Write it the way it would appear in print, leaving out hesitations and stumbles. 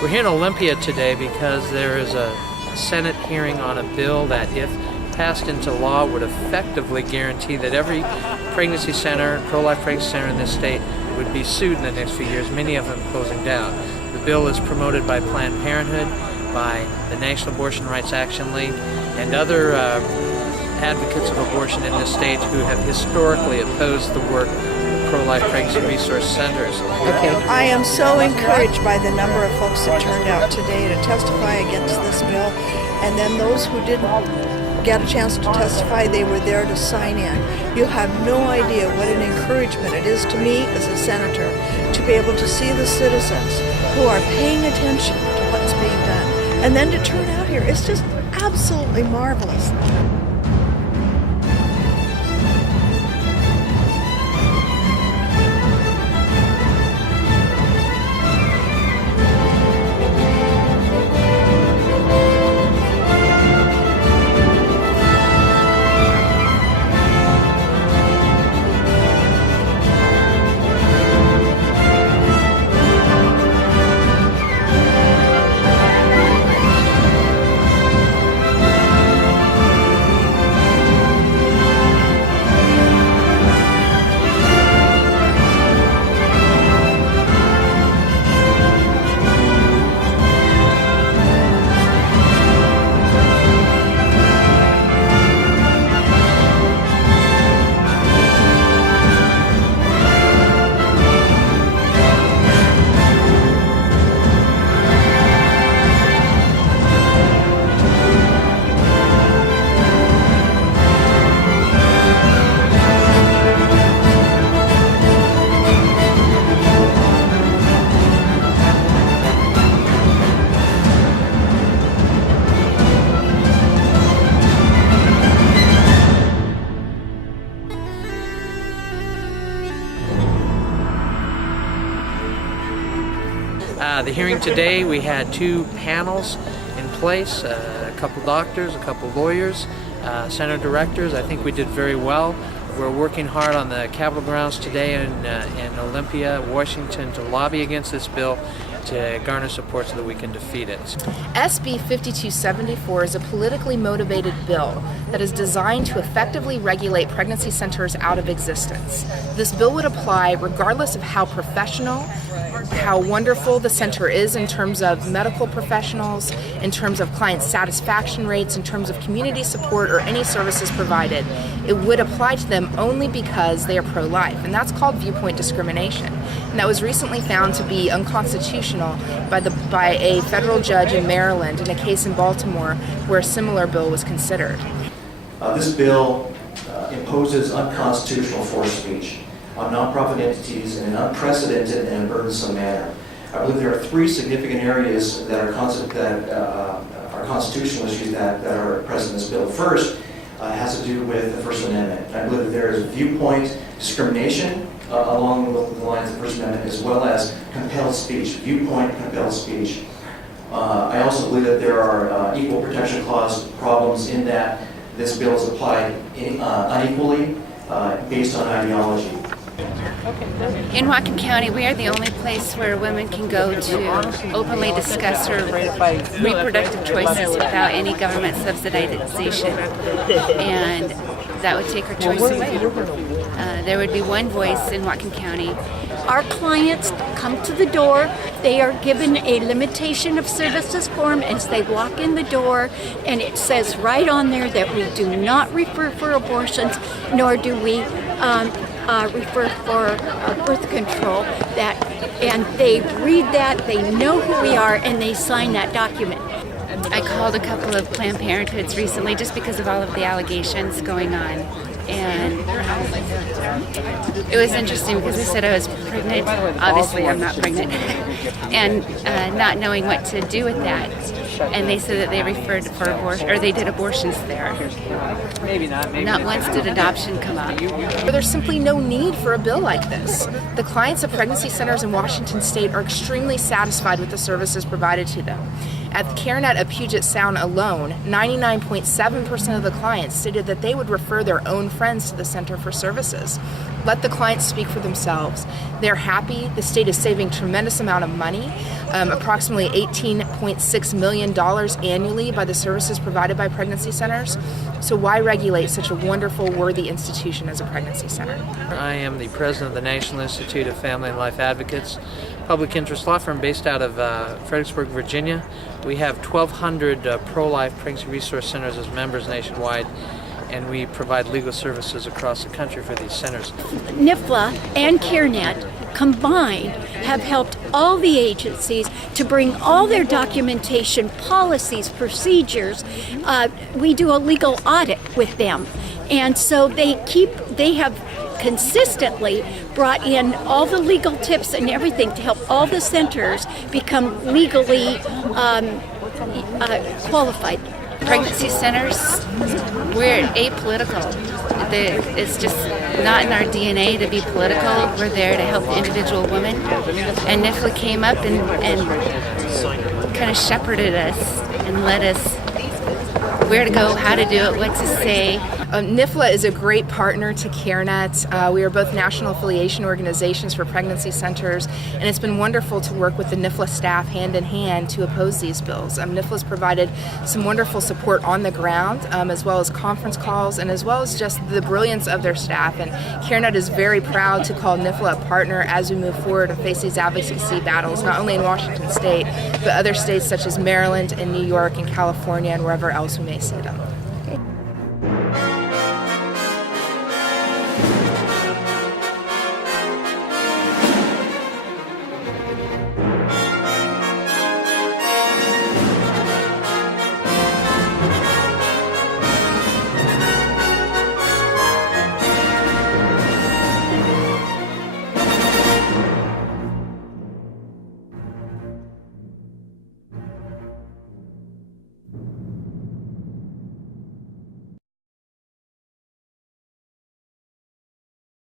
We're here in Olympia today because there is a Senate hearing on a bill that, if passed into law, would effectively guarantee that every pregnancy center, pro-life pregnancy center in this state would be sued in the next few years, many of them closing down. The bill is promoted by Planned Parenthood, by the National Abortion Rights Action League, and other advocates of abortion in this state who have historically opposed the work of pro-life pregnancy resource centers. Okay. I am so encouraged by the number of folks that turned out today to testify against this bill, and then those who didn't get a chance to testify, they were there to sign in. You have no idea what an encouragement it is to me as a senator to be able to see the citizens who are paying attention to what's being done, and then to turn out here. It's just absolutely marvelous. The hearing today, we had two panels in place, a couple doctors, a couple lawyers, center directors. I think we did very well. We're working hard on the Capitol grounds today in Olympia, Washington, to lobby against this bill to garner support so that we can defeat it. SB 5274 is a politically motivated bill that is designed to effectively regulate pregnancy centers out of existence. This bill would apply regardless of how professional, how wonderful the center is in terms of medical professionals, in terms of client satisfaction rates, in terms of community support or any services provided. It would apply to them only because they are pro-life, and that's called viewpoint discrimination. And that was recently found to be unconstitutional by a federal judge in Maryland in a case in Baltimore where a similar bill was considered. This bill imposes unconstitutional forced speech on nonprofit entities in an unprecedented and burdensome manner. I believe there are three significant areas that are constitutional issues that are present in this bill. First has to do with the First Amendment. I believe that there is viewpoint discrimination along the lines of the First Amendment, as well as compelled speech, viewpoint compelled speech. I also believe that there are equal protection clause problems in that this bill is applied unequally based on ideology. In Whatcom County, we are the only place where women can go to openly discuss their reproductive choices without any government subsidization, and that would take her choice away. There would be one voice in Whatcom County. Our clients come to the door, they are given a limitation of services form as they walk in the door, and it says right on there that we do not refer for abortions, nor do we refer for birth control. And they read that, they know who we are, and they sign that document. I called a couple of Planned Parenthoods recently just because of all of the allegations going on. And it was interesting because I said I was pregnant. Obviously, I'm not pregnant. And not knowing what to do with that. And they said that they referred for abortion, or they did abortions there. Not once did adoption come up. There's simply no need for a bill like this. The clients of pregnancy centers in Washington State are extremely satisfied with the services provided to them. At the CareNet of Puget Sound alone, 99.7% of the clients stated that they would refer their own friends to the Center for Services. let the clients speak for themselves. They're happy. The state is saving tremendous amount of money, approximately $18.6 million annually by the services provided by pregnancy centers. So why regulate such a wonderful, worthy institution as a pregnancy center? I am the president of the National Institute of Family and Life Advocates, public interest law firm based out of Fredericksburg, Virginia. We have 1,200 pro-life pregnancy resource centers as members nationwide, and we provide legal services across the country for these centers. NIFLA and CareNet combined have helped all the agencies to bring all their documentation, policies, procedures. We do a legal audit with them, and so they have consistently brought in all the legal tips and everything to help all the centers become legally qualified. Pregnancy centers, we're apolitical. It's just not in our DNA to be political. We're there to help the individual woman. And NIFLA came up and kind of shepherded us and led us where to go, how to do it, what to say. NIFLA is a great partner to CareNet. We are both national affiliation organizations for pregnancy centers, and it's been wonderful to work with the NIFLA staff hand in hand to oppose these bills. NIFLA's provided some wonderful support on the ground, as well as conference calls, and as well as just the brilliance of their staff. And CareNet is very proud to call NIFLA a partner as we move forward and face these advocacy battles, not only in Washington State, but other states such as Maryland and New York and California and wherever else we may see them.